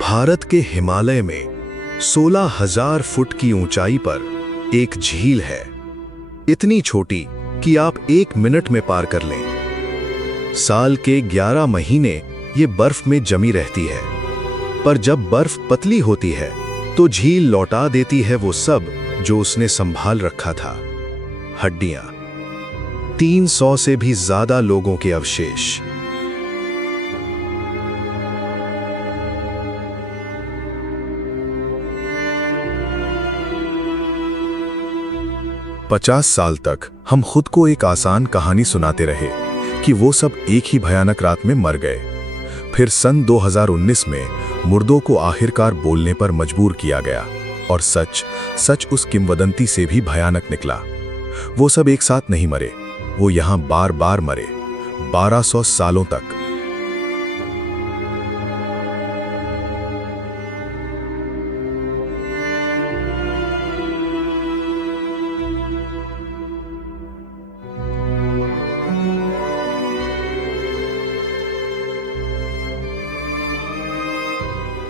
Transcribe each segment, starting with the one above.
भारत के हिमालय में 16,000 फुट की ऊंचाई पर एक झील है, इतनी छोटी कि आप 1 मिनट में पार कर लें। साल के 11 महीने ये बर्फ में जमी रहती है, पर जब बर्फ पतली होती है तो झील लौटा देती है वो सब जो उसने संभाल रखा था। हड्डियां, 300 से भी ज्यादा लोगों के अवशेष। पचास साल तक हम खुद को एक आसान कहानी सुनाते रहे कि वो सब एक ही भयानक रात में मर गए। फिर सन 2019 में मुर्दों को आखिरकार बोलने पर मजबूर किया गया और सच उस किंवदंती से भी भयानक निकला। वो सब एक साथ नहीं मरे, वो यहां बार बार मरे, 1200 सालों तक।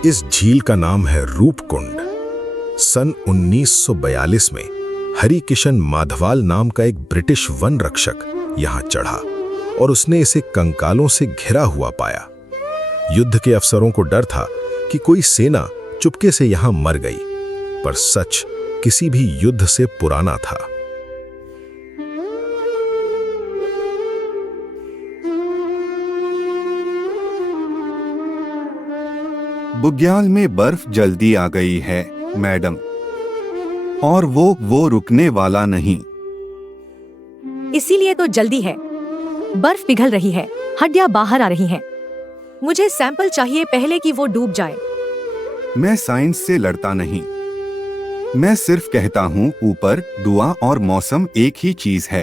इस झील का नाम है रूपकुंड। सन 1942 में हरिकिशन माधवाल नाम का एक ब्रिटिश वन रक्षक यहां चढ़ा और उसने इसे कंकालों से घिरा हुआ पाया। युद्ध के अफसरों को डर था कि कोई सेना चुपके से यहां मर गई, पर सच किसी भी युद्ध से पुराना था। बुग्याल में बर्फ जल्दी आ गई है मैडम, और वो रुकने वाला नहीं। इसीलिए तो जल्दी है। बर्फ पिघल रही है, हड्डियां बाहर आ रही हैं। मुझे सैंपल चाहिए पहले कि वो डूब जाए। मैं साइंस से लड़ता नहीं, मैं सिर्फ कहता हूँ ऊपर दुआ और मौसम एक ही चीज है।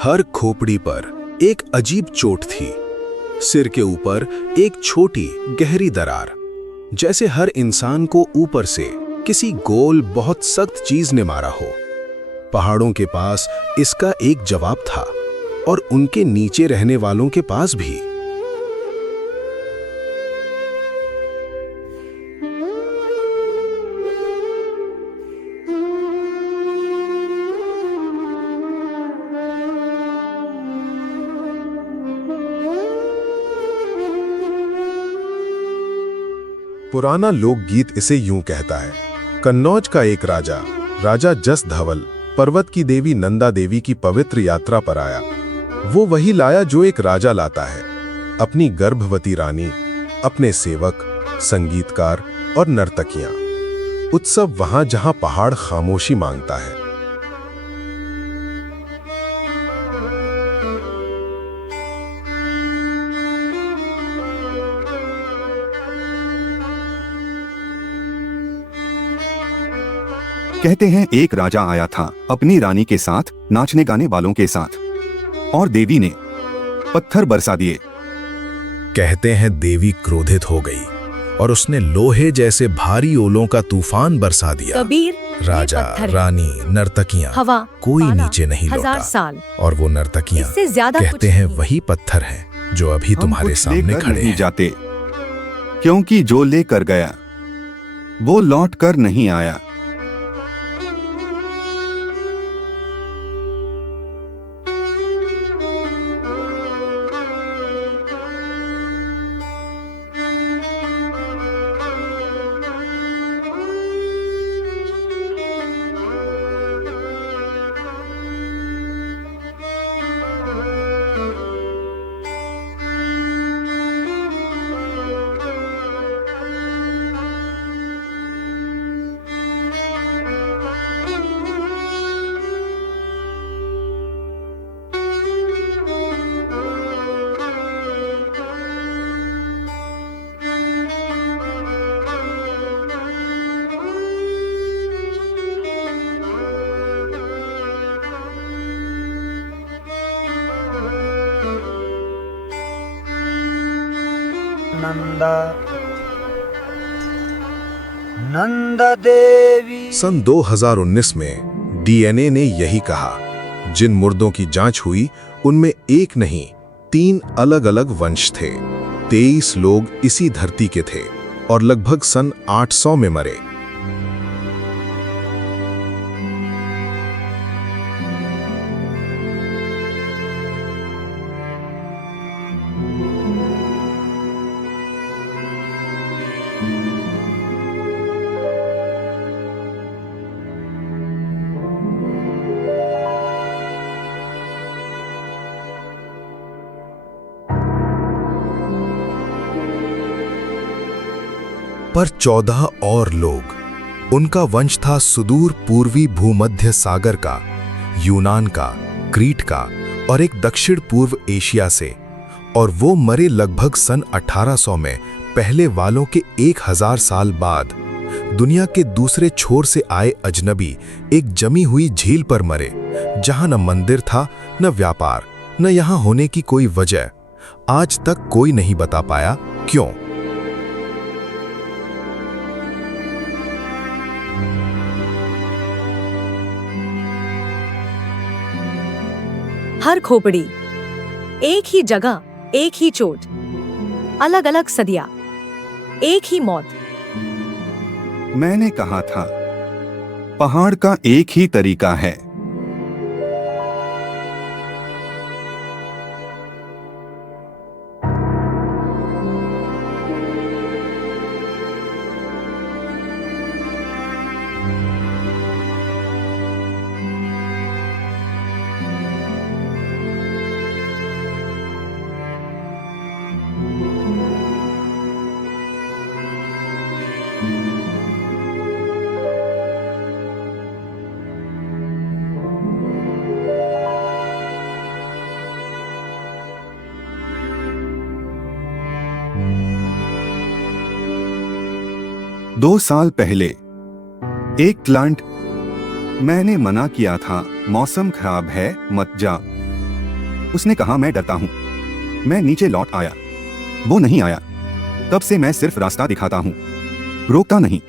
हर खोपड़ी पर एक अजीब चोट थी। सिर के ऊपर एक छोटी गहरी दरार, जैसे हर इंसान को ऊपर से किसी गोल बहुत सख्त चीज ने मारा हो। पहाड़ों के पास इसका एक जवाब था और उनके नीचे रहने वालों के पास भी। पुराना लोकगीत इसे यूं कहता है। कन्नौज का एक राजा जस धवल पर्वत की देवी नंदा देवी की पवित्र यात्रा पर आया। वो वही लाया जो एक राजा लाता है, अपनी गर्भवती रानी, अपने सेवक, संगीतकार और नर्तकियां। उत्सव वहां जहां पहाड़ खामोशी मांगता है। कहते हैं एक राजा आया था अपनी रानी के साथ, नाचने गाने वालों के साथ, और देवी ने पत्थर बरसा दिए। कहते हैं देवी क्रोधित हो गई और उसने लोहे जैसे भारी ओलों का तूफान बरसा दिया। कबीर, राजा, रानी, नर्तकियां, हवा, कोई नीचे नहीं लौटा। 1000 साल और वो नर्तकियां इससे ज्यादा कहते हैं वही पत्थर हैं जो अभी तुम्हारे सामने खड़े हैं। जाते, क्योंकि जो लेकर गया वो लौट कर नहीं आया। नंदा देवी। सन 2019 में डीएनए ने यही कहा, जिन मुर्दों की जांच हुई उनमें एक नहीं 3 अलग-अलग वंश थे। 23 लोग इसी धरती के थे और लगभग सन 800 में मरे। पर 14 और लोग, उनका वंश था सुदूर पूर्वी भूमध्य सागर का, यूनान का, क्रीट का और एक दक्षिण पूर्व एशिया से, और वो मरे लगभग सन 1800 में पहले वालों के 1000 साल बाद। दुनिया के दूसरे छोर से आए अजनबी एक जमी हुई झील पर मरे, जहां न मंदिर था, न व्यापार, न यहां होने की कोई वजह। आज तक कोई नहीं बता पाया क्यों। हर खोपड़ी, एक ही जगह, एक ही चोट, अलग अलग सदियां, एक ही मौत। मैंने कहा था, पहाड़ का एक ही तरीका है। दो साल पहले एक क्लाइंट, मैंने मना किया था, मौसम खराब है मत जा। उसने कहा मैं डरता हूं। मैं नीचे लौट आया, वो नहीं आया। तब से मैं सिर्फ रास्ता दिखाता हूं, रोकता नहीं।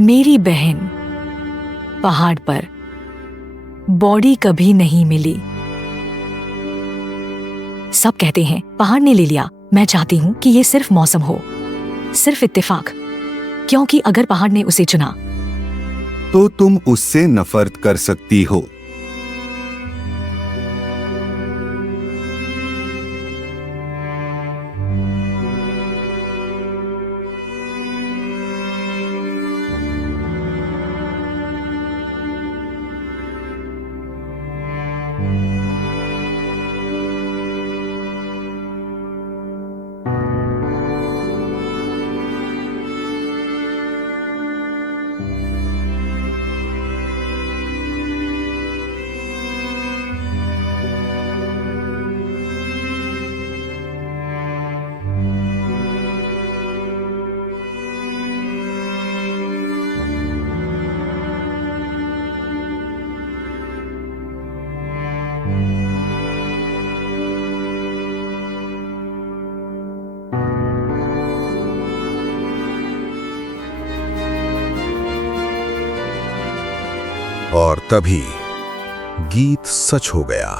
मेरी बहन, पहाड़ पर बॉडी कभी नहीं मिली। सब कहते हैं पहाड़ ने ले लिया। मैं चाहती हूं कि ये सिर्फ मौसम हो, सिर्फ इत्तेफाक, क्योंकि अगर पहाड़ ने उसे चुना तो तुम उससे नफरत कर सकती हो। और तभी गीत सच हो गया।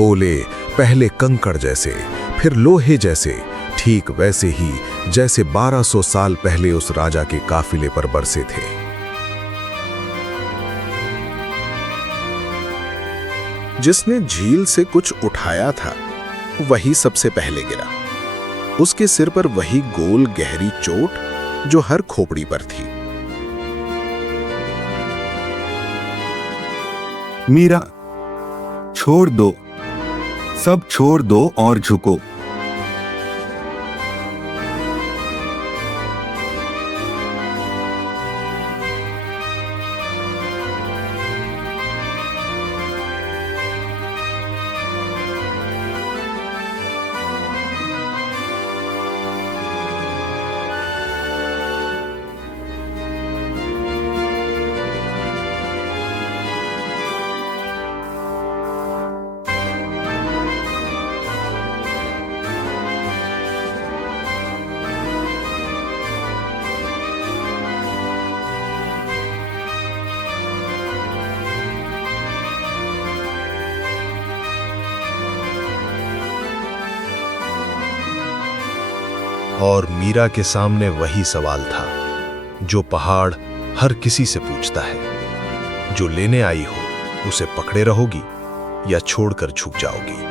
ओले पहले कंकड़ जैसे, फिर लोहे जैसे, ठीक वैसे ही जैसे 1200 साल पहले उस राजा के काफिले पर बरसे थे। जिसने झील से कुछ उठाया था वही सबसे पहले गिरा। उसके सिर पर वही गोल गहरी चोट जो हर खोपड़ी पर थी। मीरा, छोड़ दो, सब छोड़ दो और झुको। और मीरा के सामने वही सवाल था जो पहाड़ हर किसी से पूछता है, जो लेने आई हो उसे पकड़े रहोगी या छोड़कर झुक जाओगी।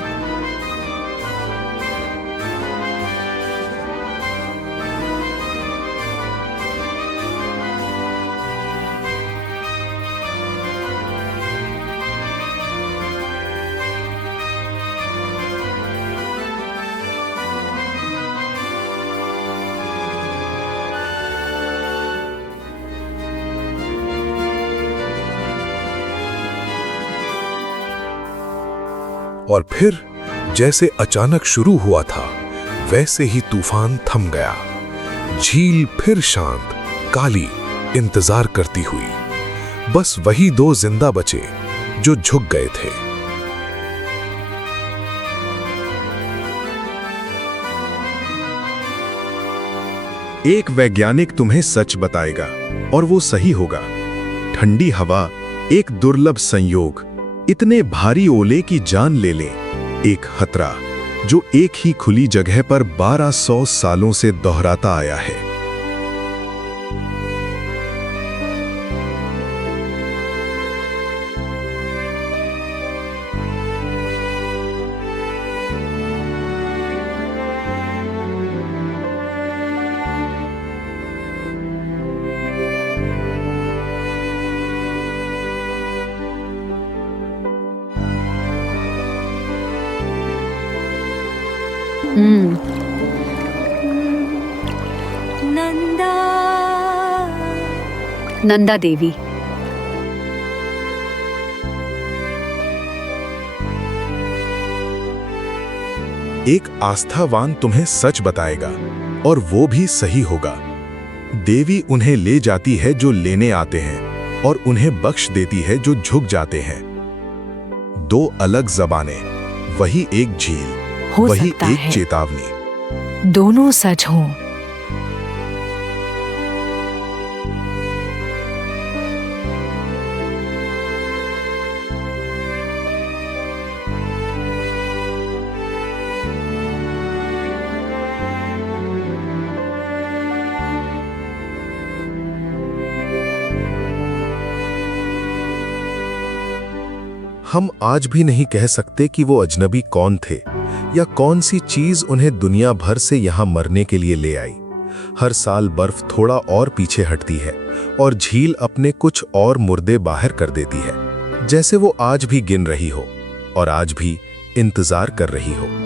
और फिर जैसे अचानक शुरू हुआ था वैसे ही तूफान थम गया। झील फिर शांत, काली, इंतजार करती हुई। बस वही दो जिंदा बचे जो झुक गए थे। एक वैज्ञानिक तुम्हें सच बताएगा और वो सही होगा। ठंडी हवा, एक दुर्लभ संयोग, इतने भारी ओले की जान ले ले। एक खतरा जो एक ही खुली जगह पर 1200 सालों से दोहराता आया है। नंदा देवी। एक आस्थावान तुम्हें सच बताएगा और वो भी सही होगा। देवी उन्हें ले जाती है जो लेने आते हैं और उन्हें बख्श देती है जो झुक जाते हैं। दो अलग जबानें, वही एक झील, हो वही सकता एक है चेतावनी। दोनों सच हों। हम आज भी नहीं कह सकते कि वो अजनबी कौन थे या कौन सी चीज उन्हें दुनिया भर से यहां मरने के लिए ले आई। हर साल बर्फ थोड़ा और पीछे हटती है और झील अपने कुछ और मुर्दे बाहर कर देती है, जैसे वो आज भी गिन रही हो और आज भी इंतजार कर रही हो।